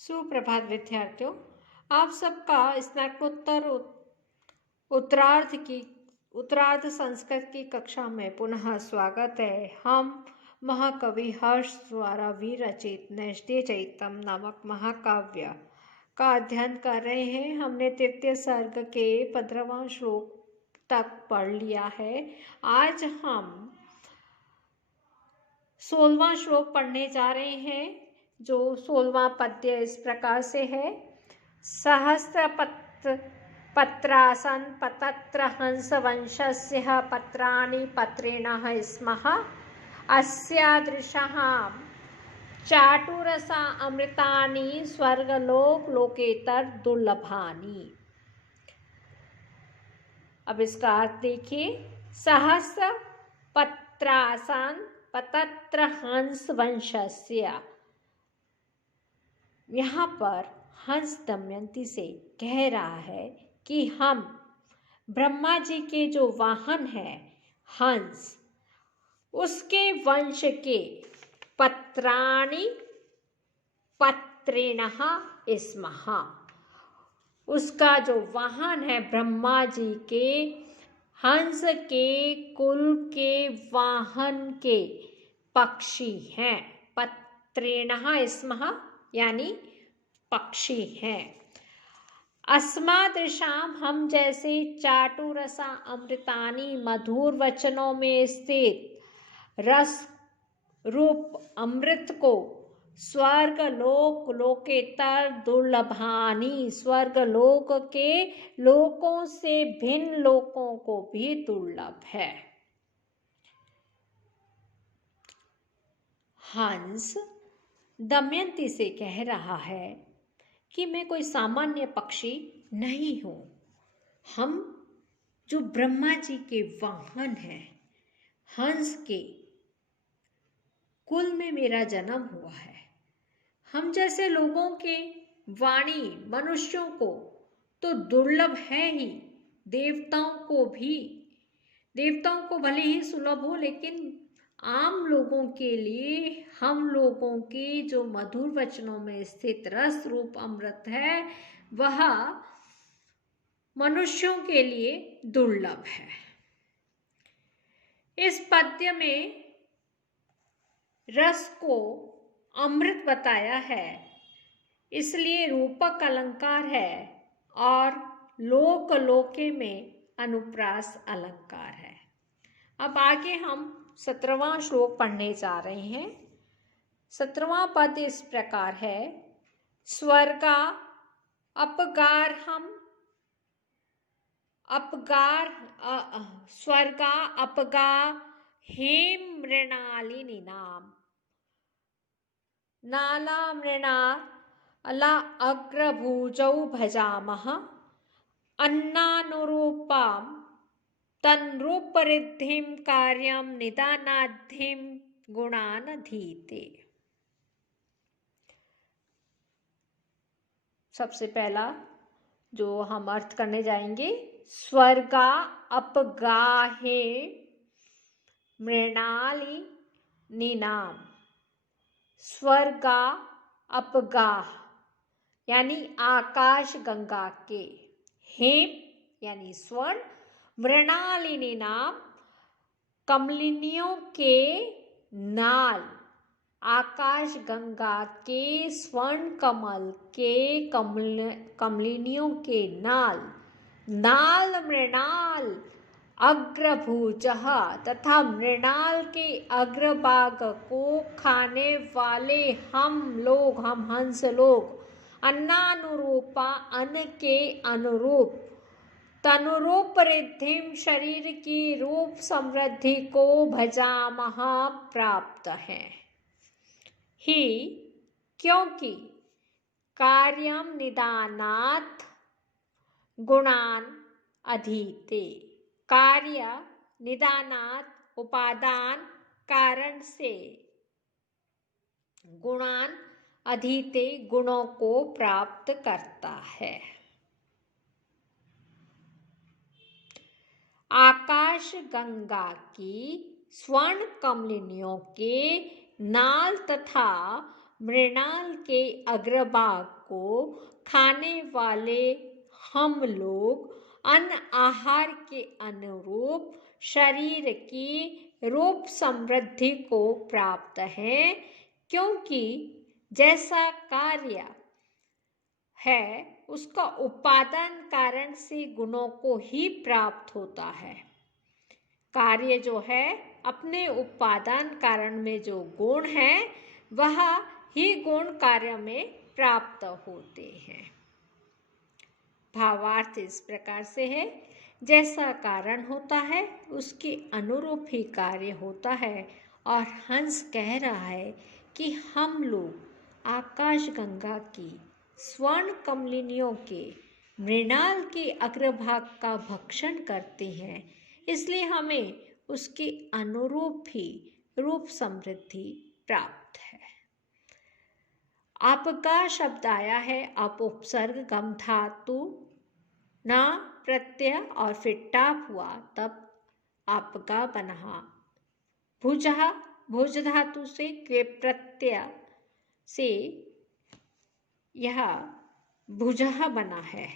सुप्रभात विद्यार्थियों, आप सबका स्नातकोत्तर उत्तरार्ध संस्कृत की कक्षा में पुनः स्वागत है। हम महाकवि हर्ष द्वारा विरचित नैष्ठिय चैतम नामक महाकाव्य का अध्ययन कर रहे हैं। हमने तृतीय सर्ग के 15वां श्लोक तक पढ़ लिया है। आज हम 16वां श्लोक पढ़ने जा रहे हैं, जो 16वां पद्य इस प्रकार से है। सहस्र पत्रासन पतत्र हंस वंशस्य पत्राणि पत्रिणः स्मः अस्यादृशः चाटुरसा अमृतानि स्वर्गलोकेतर दुर्लभानि। अब इसका अर्थ देखिए। सहस्र पत्रासन पतत्र हंस वंशस्य, यहाँ पर हंस दमयंती से कह रहा है कि हम ब्रह्मा जी के जो वाहन है हंस, उसके वंश के पत्राणि पत्रिणः स्मः, उसका जो वाहन है ब्रह्मा जी के हंस के कुल के वाहन के पक्षी हैं। पत्रिणः स्मः यानी पक्षी हैं। अस्मादृशाम हम जैसे चाटुरसा अमृतानि मधुर वचनों में स्थित रस रूप अमृत को स्वर्ग लोकेतर दुर्लभानि, स्वर्ग लोक के लोकों से भिन्न लोकों को भी दुर्लभ है। हंस दमयंती से कह रहा है कि मैं कोई सामान्य पक्षी नहीं हूं। हम जो ब्रह्मा जी के वाहन हैं हंस के कुल में मेरा जन्म हुआ है। हम जैसे लोगों के वाणी मनुष्यों को तो दुर्लभ है ही, देवताओं को भले ही सुलभ हो, लेकिन आम लोगों के लिए हम लोगों के जो मधुर वचनों में स्थित रस रूप अमृत है वह मनुष्यों के लिए दुर्लभ है। इस पद्य में रस को अमृत बताया है, इसलिए रूपक अलंकार है और लोक लोके में अनुप्रास अलंकार है। अब आगे हम 17वां श्लोक पढ़ने जा रहे हैं। 17वां पद इस प्रकार है। स्वर्गा अपगा हेम मृणालिनी नाम नाला मृणा अला अग्रभुजौ भजामः अन्नानुरूपाम तन्रूपरिद्धिं कार्यं निदानाद्धिं गुणानधीते। सबसे पहला जो हम अर्थ करने जाएंगे, स्वर्गा अपगाहे मृणालिनी नाम। स्वर्गा अपगाह यानी आकाश गंगा के, हेम यानी स्वर्ण, मृणालिनी नाम कमलिनियों के नाल, आकाश गंगा के स्वर्ण कमल के कमलिनियों के नाल, नाल मृणाल अग्रभुज तथा मृणाल के अग्रभाग को खाने वाले हम हंस लोग, अन्नानुरूपा अन्न के अनुरूप, तनुरूप रिद्धिम शरीर की रूप समृद्धि को भजामः प्राप्त है ही, क्योंकि कार्यम निदानात् गुणान अधीते। कार्य निदानात् उपादान कारण से, गुणान अधीते गुणों को प्राप्त करता है। आकाश गंगा की स्वर्ण कमलिनियों के नाल तथा मृणाल के अग्रभाग को खाने वाले हम लोग अन्न आहार के अनुरूप शरीर की रूप समृद्धि को प्राप्त है, क्योंकि जैसा कार्य है उसका उपादान कारण से गुणों को ही प्राप्त होता है। कार्य जो है अपने उपादान कारण में जो गुण है वह ही गुण कार्य में प्राप्त होते हैं। भावार्थ इस प्रकार से है, जैसा कारण होता है उसके अनुरूप ही कार्य होता है। और हंस कह रहा है कि हम लोग आकाश गंगा की स्वर्ण कमलिनियों के मृणाल के अग्रभाग का भक्षण करते हैं, इसलिए हमें उसके अनुरूप ही रूप समृद्धि प्राप्त है। आपका शब्द आया है, आप उपसर्ग गम धातु ना प्रत्यय और फिर टाप हुआ, तब आपका बना भुजा, भुज धातु से क्वे प्रत्यय से यह भुजः बना है।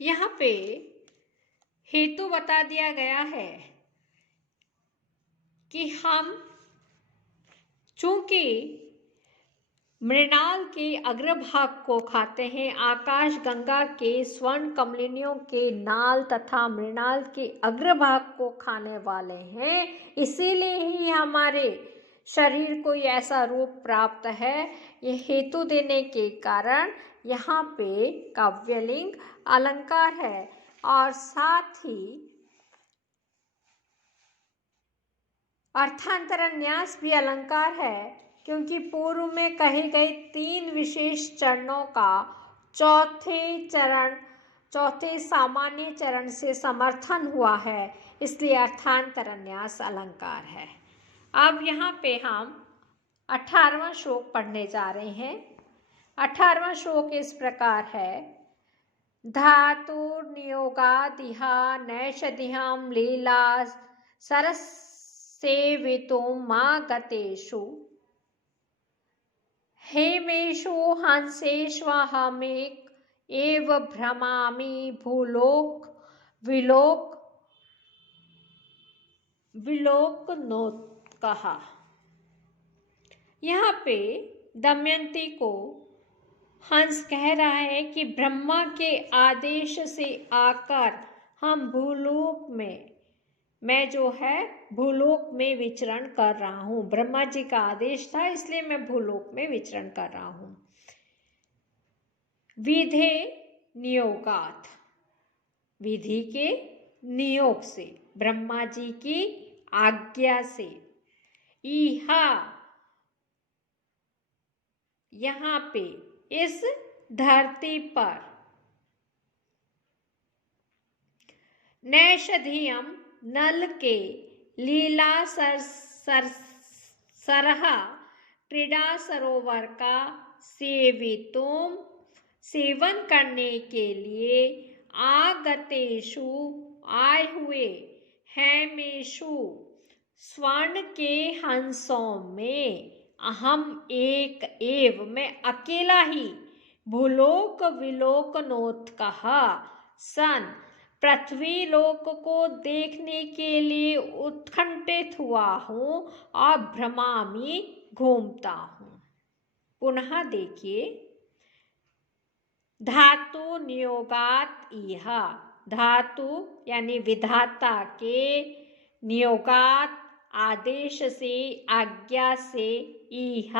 यहाँ पे हेतु बता दिया गया है कि हम चूंकि मृणाल के अग्रभाग को खाते हैं, आकाश गंगा के स्वर्ण कमलिनियों के नाल तथा मृणाल के अग्रभाग को खाने वाले हैं, इसीलिए ही हमारे शरीर को ऐसा रूप प्राप्त है। ये हेतु देने के कारण यहाँ पे काव्यलिंग अलंकार है और साथ ही अर्थांतरन्यास भी अलंकार है, क्योंकि पूर्व में कहे गए 3 विशेष चरणों का चौथे सामान्य चरण से समर्थन हुआ है, इसलिए अर्थांतरन्यास अलंकार है। अब यहाँ पे हम 18वां श्लोक पढ़ने जा रहे हैं। 18वां श्लोक इस प्रकार है, धातु नियोगादिहा नैषधियां लीला सरसेवितुमागतेषु हेमेषु हंसेष्वहमेक एव भ्रमामि भूलोक विलोकनोत्कः। यहाँ पे दमयंती को हंस कह रहा है कि ब्रह्मा के आदेश से आकर हम भूलोक में, मैं जो है भूलोक में विचरण कर रहा हूँ। ब्रह्मा जी का आदेश था, इसलिए मैं भूलोक में विचरण कर रहा हूँ। विधे नियोगात, विधि के नियोग से, ब्रह्मा जी की आज्ञा से। इहा, यहाँ पे इस धरती पर, नैषधियम नल के, लीला सरहा क्रीडा सरोवर का सेवन करने के लिए आगतेषु आए हुए, हेमेषु स्वर्ण के हंसों में, अहम एक एव मैं अकेला ही, भूलोक विलोकनोत्कः सन पृथ्वी लोक को देखने के लिए उत्कंठित हुआ हूँ और भ्रमामि घूमता हूँ। पुनः देखिए, धातु नियोगात इह, धातु यानी विधाता के, नियोगात आदेश से, आज्ञा से, इह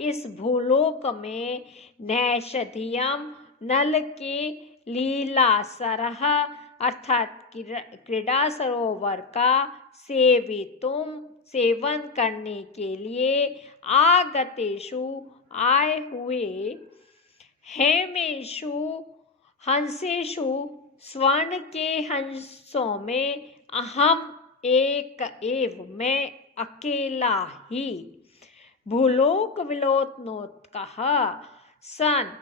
इस भूलोक में, नैषधियम नल के, लीला सरह अर्थात क्रीडा सरोवर का, सेवन करने के लिए, आगतेषु आए हुए, हेमेषु हंसेषु स्वर्ण के हंसों में, अहम एक एव मैं अकेला ही, भूलोक विलोकनोत्कः सन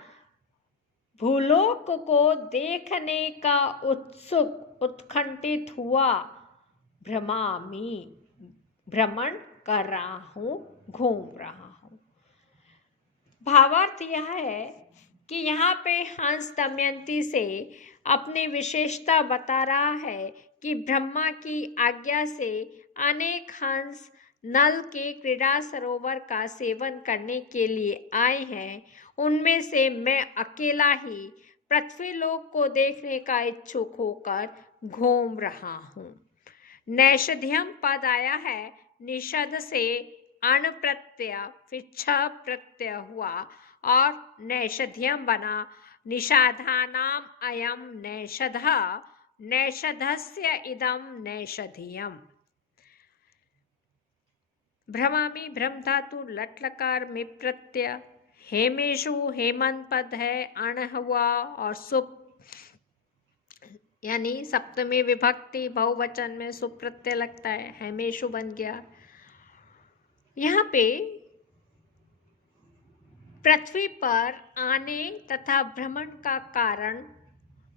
भूलोक को देखने का उत्कंठित हुआ, भ्रमामि भ्रमण कर रहा हूँ, घूम रहा हूँ। भावार्थ यह है कि यहाँ पे हंस दमयंती से अपनी विशेषता बता रहा है कि ब्रह्मा की आज्ञा से अनेक हंस नल के क्रीड़ा सरोवर का सेवन करने के लिए आए हैं। उनमें से मैं अकेला ही पृथ्वीलोक को देखने का इच्छुक होकर घूम रहा हूँ। नैषध्यम पद आया है, निषद से अण प्रत्यय फिर छ प्रत्यय हुआ और नैषध्यम बना। निषाधानाम अयम नैषधः, नैषधस्य इदम नैषधियम। भ्रमामि भ्रम धातु लट लकार में प्रत्यय, हेमेशु हेमंत पद है, अण हुआ और सुप यानी सप्तमी विभक्ति बहुवचन में सुप्रत्यय लगता है, हेमेशु बन गया। यहाँ पे पृथ्वी पर आने तथा भ्रमण का कारण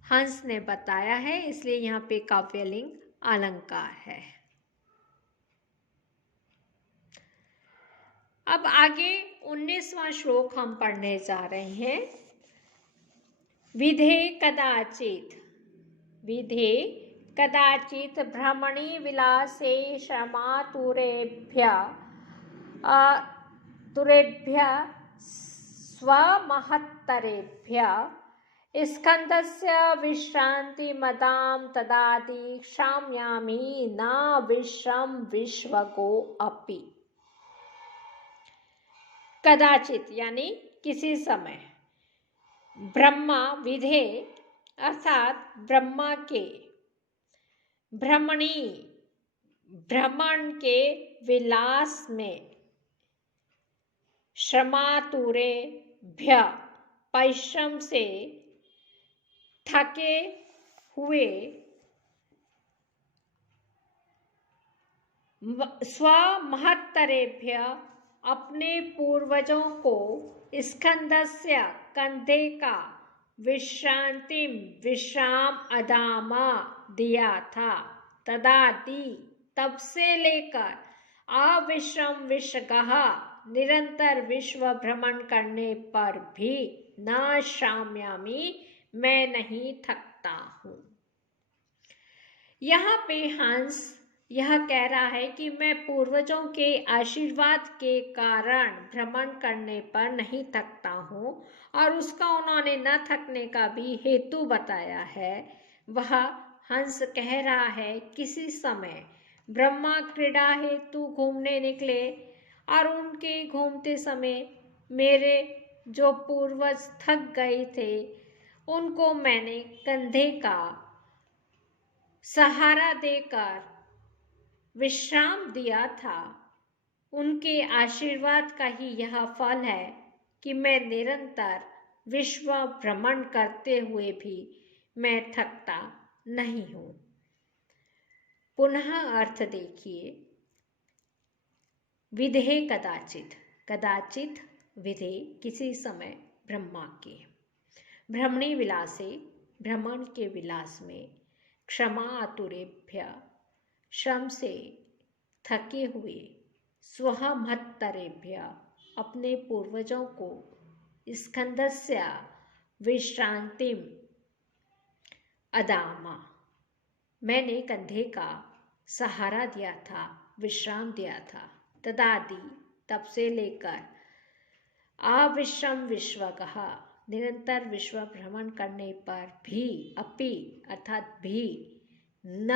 हंस ने बताया है, इसलिए यहाँ पे काव्यलिंग अलंकार है। अब आगे 19वां श्लोक हम पढ़ने जा रहे हैं। विधे कदाचित, विधे कदाचित भ्रमणी विलासे क्षमातुरेभ्य तुरेभ्य स्वमहत्तरेभ्य स्कंदस्य विश्रांति मदाम तदादि क्षाम्यामि न विश्रम विश्वगो अपि। कदाचित यानी किसी समय, ब्रह्मा विधे अर्थात ब्रह्मा के, भ्रमणी भ्रमण के विलास में, श्रमातुरे भ्य परिश्रम से थके हुए, स्वमहत्तरेभ्य अपने पूर्वजों को, स्कंदस्य कंधे का, विश्रांतिम विश्राम अदामा दिया था, तदादि तब से लेकर, अविश्रम विश्वगः निरंतर विश्व भ्रमण करने पर भी, न शाम्यामि मैं नहीं थकता हूँ। यहाँ पे हंस यह कह रहा है कि मैं पूर्वजों के आशीर्वाद के कारण भ्रमण करने पर नहीं थकता हूँ, और उसका उन्होंने न थकने का भी हेतु बताया है। वह हंस कह रहा है किसी समय ब्रह्मा क्रीड़ा हेतु घूमने निकले और उनके घूमते समय मेरे जो पूर्वज थक गए थे उनको मैंने कंधे का सहारा देकर विश्राम दिया था। उनके आशीर्वाद का ही यह फल है कि मैं निरंतर विश्व भ्रमण करते हुए भी मैं थकता नहीं हूँ। पुनः अर्थ देखिए, विधे कदाचित, कदाचित विधे किसी समय ब्रह्मा के, भ्रमणी विलासे भ्रमण के विलास में, क्षमा आतुरेभ्य श्रम से थके हुए, स्वमहत्तरेभ्य अपने पूर्वजों को, स्कंदस्य विश्रांतिम अदामा मैंने कंधे का सहारा दिया था, विश्राम दिया था, तदादि तब से लेकर, अविश्रम विश्वगः निरंतर विश्व भ्रमण करने पर भी, अपि अर्थात भी, न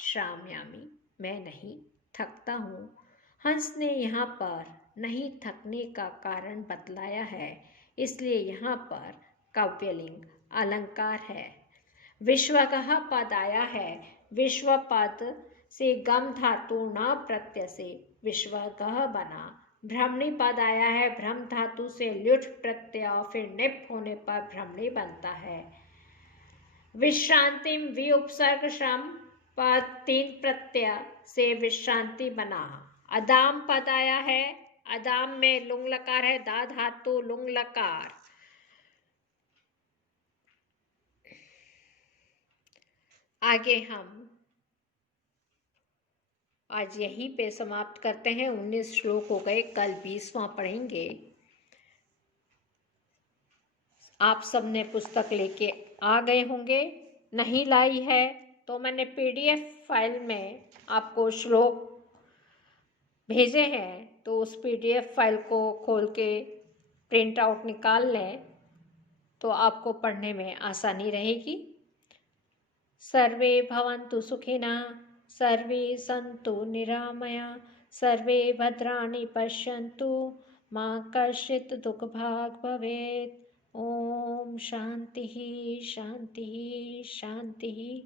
शाम्यामि मैं नहीं थकता हूँ। हंस ने यहाँ पर नहीं थकने का कारण बतलाया है, इसलिए यहाँ पर काव्यलिंग अलंकार है। विश्वगः पद आया है, विश्व पद से गम धातु न प्रत्यय से विश्वगः बना। भ्रमणी पद आया है, भ्रम धातु से ल्युट प्रत्यय फिर निप होने पर भ्रमणी बनता है। विश्रांतिम वि उपसर्ग श्रम पद 3 प्रत्यय से विश्रांति बना। अदाम पद आया है, अदाम में लुंग लकार है, दा धातु लुंग लकार। आगे हम आज यहीं पे समाप्त करते हैं। 19 श्लोक हो गए, कल 20वां पढ़ेंगे। आप सबने पुस्तक लेके आ गए होंगे। नहीं लाई है तो मैंने PDF फाइल में आपको श्लोक भेजे हैं, तो उस PDF फाइल को खोल के प्रिंट आउट निकाल लें तो आपको पढ़ने में आसानी रहेगी। सर्वे भवन्तु सुखिनः, सर्वे सन्तु निरामया, सर्वे भद्राणि पश्यन्तु, मा कश्चित् दुःखभाग् भवेत्। ओम शांति शांति शांति।